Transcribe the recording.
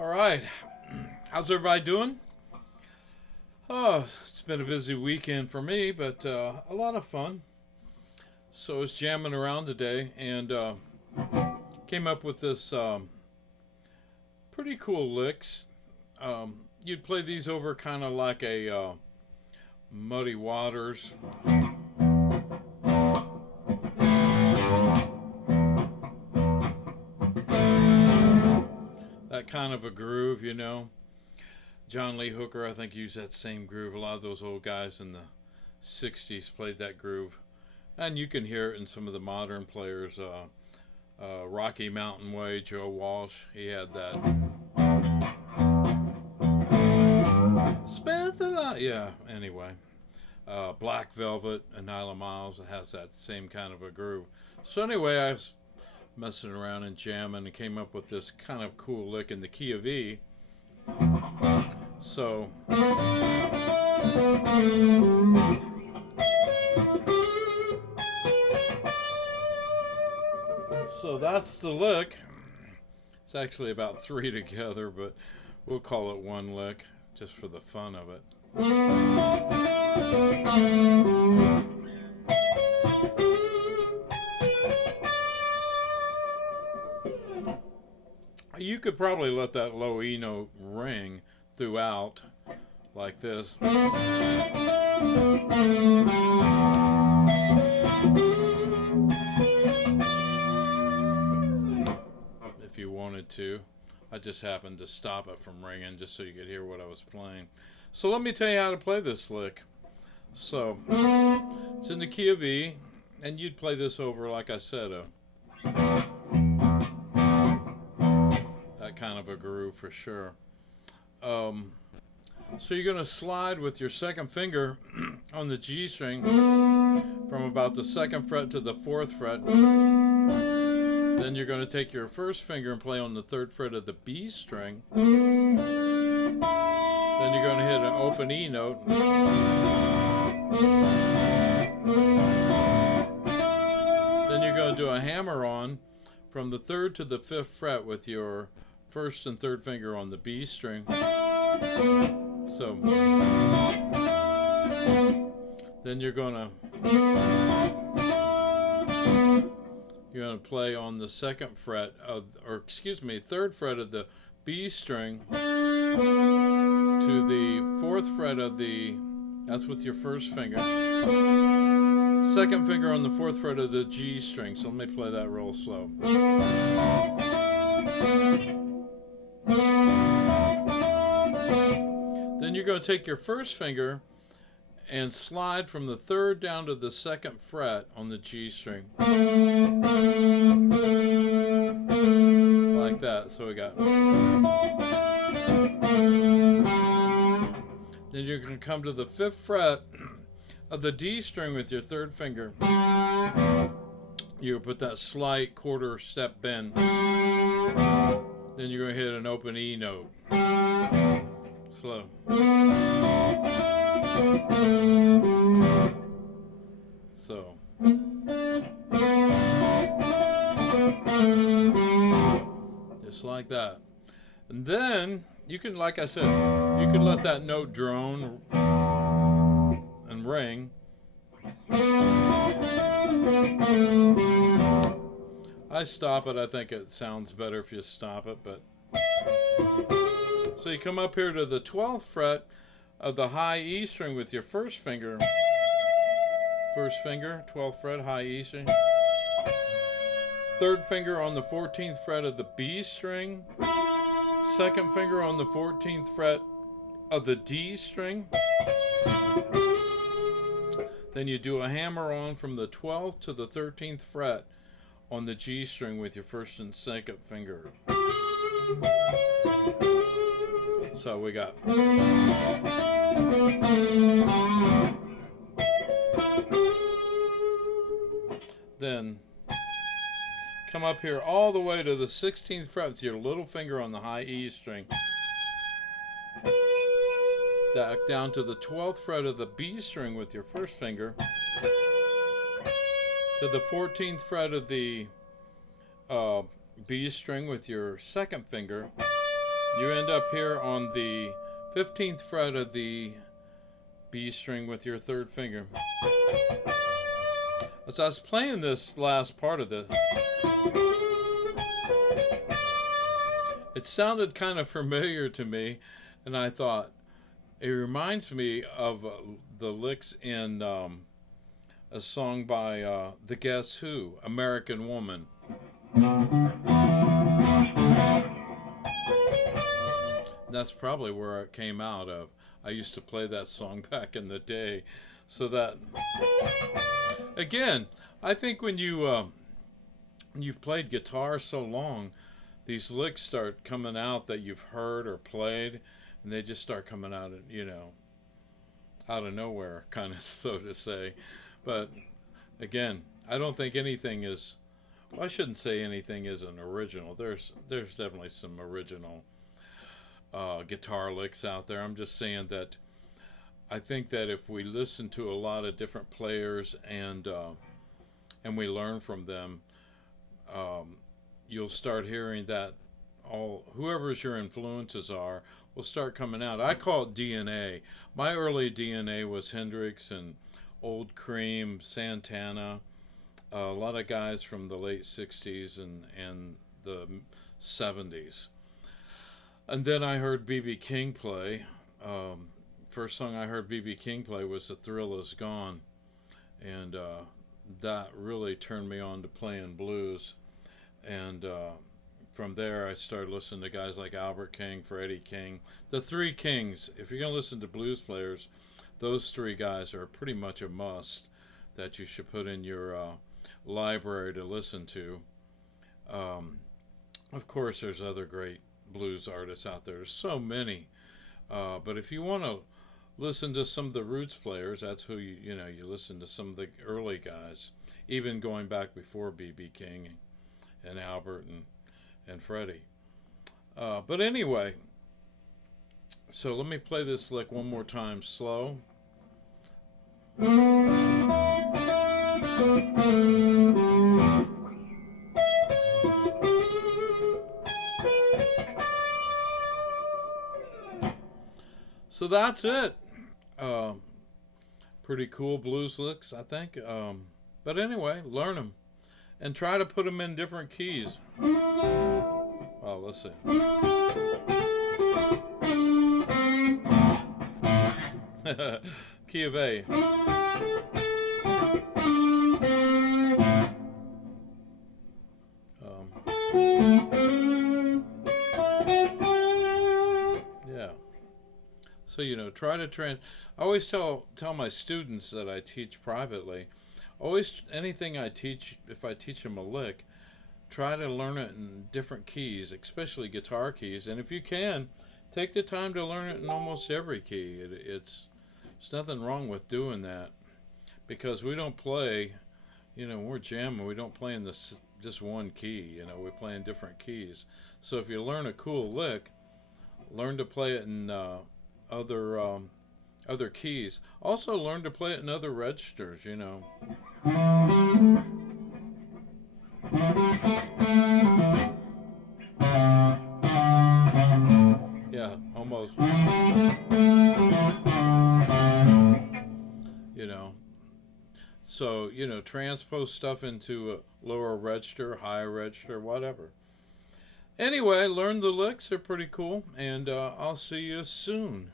All right. How's everybody doing? Oh, it's been a busy weekend for me, but a lot of fun. So I was jamming around today and came up with this pretty cool licks. You'd play these over kind of like a Muddy Waters, that kind of a groove. John Lee Hooker, I think, used that same groove. A lot of those old guys in the 60s played that groove. And you can hear it in some of the modern players. Rocky Mountain Way, Joe Walsh, he had that. Spent the night. Yeah, anyway. Black Velvet and Nyla Miles, it has that same kind of a groove. So, anyway, I was messing around and jamming and came up with this kind of cool lick in the key of E. So that's the lick. It's actually about three together, but we'll call it one lick just for the fun of it. You could probably let that low E note ring throughout like this. If you wanted to. I just happened to stop it from ringing just so you could hear what I was playing. So let me tell you how to play this lick. So it's in the key of E, and you'd play this over, like I said, that kind of a groove for sure. So you're going to slide with your second finger on the G string from about the second fret to the fourth fret. Then you're going to take your first finger and play on the third fret of the B string. Then you're going to hit an open E note. Then you're going to do a hammer on from the third to the fifth fret with your first and third finger on the B string. So then you're gonna play on the second fret of, third fret of the B string to the fourth fret of the, that's with your first finger. Second finger on the fourth fret of the G string. So let me play that real slow. Then you're going to take your first finger and slide from the third down to the second fret on the G string. Like that. So we got. Then you're going to come to the fifth fret of the D string with your third finger. You put that slight quarter step bend. Then you're going to hit an open E note. Slow. So. Just like that. And then you can, like I said, you can let that note drone and ring. I stop it. I think it sounds better if you stop it, but so you come up here to the 12th fret of the high E string with your first finger. First finger, 12th fret, high E string. Third finger on the 14th fret of the B string. Second finger on the 14th fret of the D string. Then you do a hammer on from the 12th to the 13th fret on the G string with your first and second finger. So we got. Then come up here all the way to the 16th fret with your little finger on the high E string. Back down to the 12th fret of the B string with your first finger. To the 14th fret of the B string with your second finger. You end up here on the 15th fret of the B string with your third finger. As I was playing this last part of it, it sounded kind of familiar to me, and I thought, it reminds me of the licks in a song by the Guess Who, American Woman. That's probably where it came out of. I used to play that song back in the day. So that, again, I think when you've played guitar so long, these licks start coming out that you've heard or played, and they just start coming out, out of nowhere, kind of, so to say. But again, I don't think anything is. Well, I shouldn't say anything isn't original. There's definitely some original guitar licks out there. I'm just saying that I think that if we listen to a lot of different players and we learn from them, you'll start hearing that whoever's your influences are will start coming out. I call it DNA. My early DNA was Hendrix and Old Cream, Santana, a lot of guys from the late 60s and the 70s. And then I heard B.B. King play. First song I heard B.B. King play was The Thrill Is Gone. And that really turned me on to playing blues. And from there, I started listening to guys like Albert King, Freddie King. The three kings, if you're going to listen to blues players, those three guys are pretty much a must that you should put in your library to listen to. Of course, there's other great blues artists out there. There's so many. But if you want to listen to some of the roots players, that's who you listen to some of the early guys, even going back before B.B. King and Albert and Freddie. But anyway, so let me play this lick one more time slow. So that's it. Pretty cool blues licks, I think. But anyway, learn them and try to put them in different keys. Oh, let's see. Key of A. Yeah. So try to I always tell my students that I teach privately, always anything I teach, if I teach them a lick, try to learn it in different keys, especially guitar keys, and if you can, take the time to learn it in almost every key. There's nothing wrong with doing that, because we don't play, we're jamming, we don't play in this just one key, we play in different keys. So if you learn a cool lick, learn to play it in other keys. Also learn to play it in other registers, Yeah, almost. So, transpose stuff into a lower register, higher register, whatever. Anyway, learn the licks. They're pretty cool. And I'll see you soon.